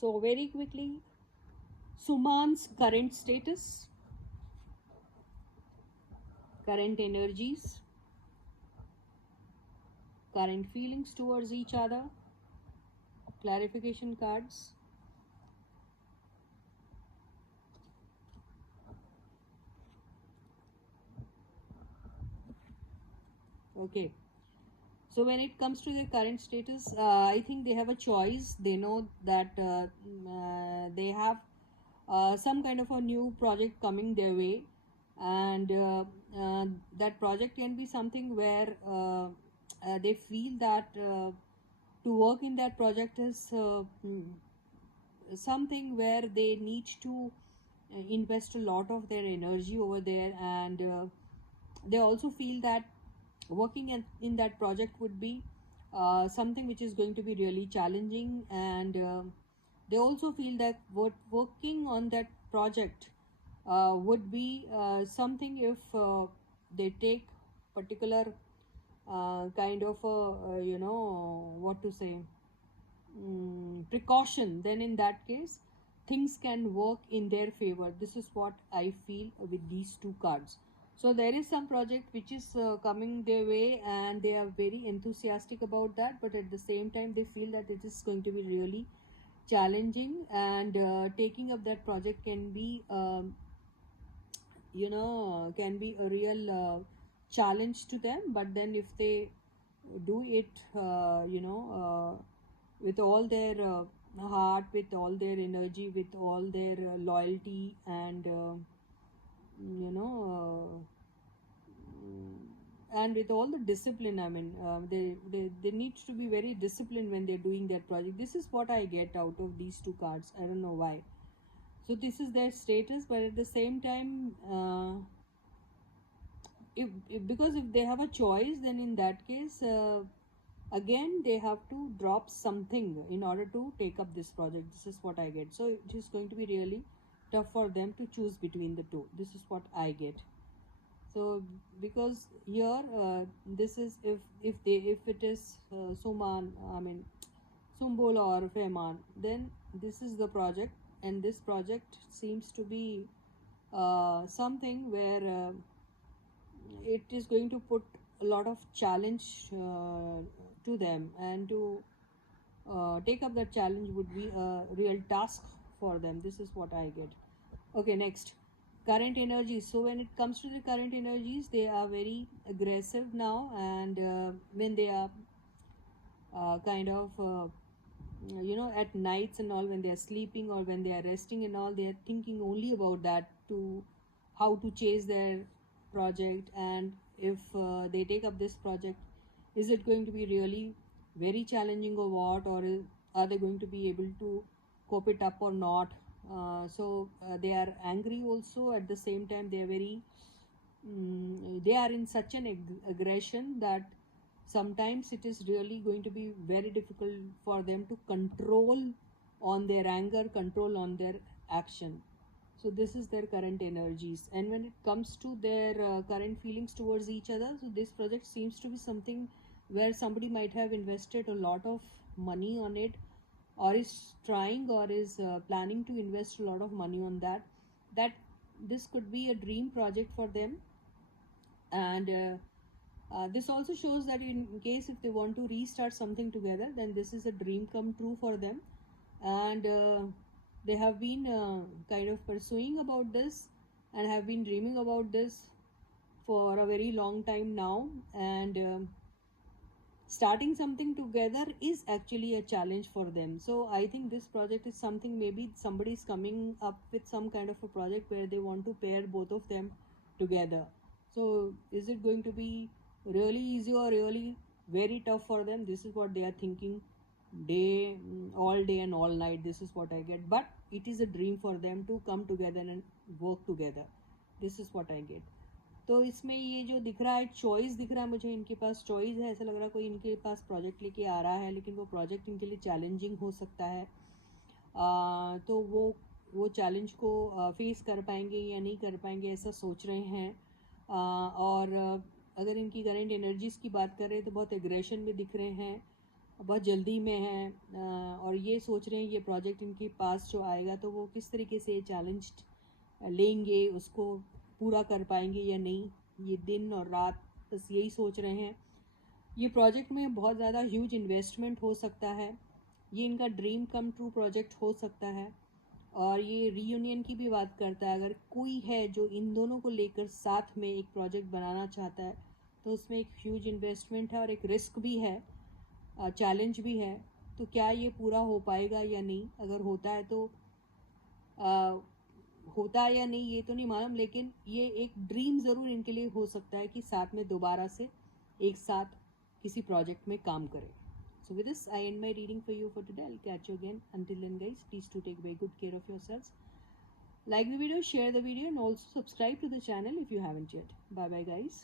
So very quickly, Suman's current status, current energies, current feelings towards each other, clarification cards. Okay. So when it comes to their current status, I think they have a choice. They know that they have some kind of a new project coming their way, and that project can be something where they feel that to work in that project is something where they need to invest a lot of their energy over there, and they also feel that working in that project would be something which is going to be really challenging, and they also feel that working on that project would be something if they take particular kind of a, what to say, precaution, then in that case things can work in their favor. This is what I feel with these two cards. So there is some project which is coming their way, and they are very enthusiastic about that, but at the same time they feel that it is going to be really challenging, and taking up that project can be can be a real challenge to them. But then if they do it with all their heart, with all their energy, with all their loyalty, and you know and with all the discipline, I mean, they need to be very disciplined when they're doing their project. This is what I get out of these two cards. I don't know why. So this is their status, but at the same time, because if they have a choice, then in that case again they have to drop something in order to take up this project. This is what I get. So it is going to be really tough for them to choose between the two. This is what I get. So because here this is, if it is Suman, I mean Sumbul or Fehman, then this is the project, and this project seems to be something where it is going to put a lot of challenge to them, and to take up that challenge would be a real task for them. This is what I get. Okay, next, current energies. So when it comes to the current energies, they are very aggressive now, and when they are kind of at nights and all, when they are sleeping or when they are resting and all, they are thinking only about that, to how to chase their project, and if they take up this project, is it going to be really very challenging or what, or are they going to be able to cope it up or not. They are angry also. At the same time, they are very they are in such an aggression that sometimes it is really going to be very difficult for them to control on their anger, control on their action. So this is their current energies. And when it comes to their current feelings towards each other, so this project seems to be something where somebody might have invested a lot of money on it, or is trying, or is planning to invest a lot of money on that this could be a dream project for them. And this also shows that in case if they want to restart something together, then this is a dream come true for them. And they have been kind of pursuing about this, and have been dreaming about this for a very long time now. And starting something together is actually a challenge for them. So I think this project is something, maybe somebody is coming up with some kind of a project where they want to pair both of them together. So is it going to be really easy or really very tough for them? This is what they are thinking all day and all night. This is what I get. But it is a dream for them to come together and work together. This is what I get. तो इसमें ये जो दिख रहा है, choice दिख रहा है मुझे, इनके पास चॉइस है। ऐसा लग रहा है कोई इनके पास प्रोजेक्ट लेके आ रहा है, लेकिन वो प्रोजेक्ट इनके लिए चैलेंजिंग हो सकता है। तो वो चैलेंज को फेस कर पाएंगे या नहीं कर पाएंगे, ऐसा सोच रहे हैं। और अगर इनकी करेंट एनर्जीज़ की बात करें तो बहुत एग्रेशन में दिख रहे हैं, बहुत जल्दी में हैं और ये सोच रहे हैं ये प्रोजेक्ट इनके पास जो आएगा तो वो किस तरीके से चैलेंज लेंगे, उसको पूरा कर पाएंगे या नहीं। ये दिन और रात बस यही सोच रहे हैं। ये प्रोजेक्ट में बहुत ज़्यादा ह्यूज इन्वेस्टमेंट हो सकता है, ये इनका ड्रीम कम ट्रू प्रोजेक्ट हो सकता है। और ये रीयूनियन की भी बात करता है, अगर कोई है जो इन दोनों को लेकर साथ में एक प्रोजेक्ट बनाना चाहता है तो उसमें एक ह्यूज इन्वेस्टमेंट है और एक रिस्क भी है, चैलेंज भी है। तो क्या ये पूरा हो पाएगा या नहीं, अगर होता है तो होता है या नहीं ये तो नहीं मालूम, लेकिन ये एक ड्रीम ज़रूर इनके लिए हो सकता है कि साथ में दोबारा से एक साथ किसी प्रोजेक्ट में काम करें। So with this, I end my reading for you for today. I'll catch you again. Until then, guys, please do take very good care of yourselves. Like the video, share the video, and also subscribe to the channel if you haven't yet. Bye bye, guys.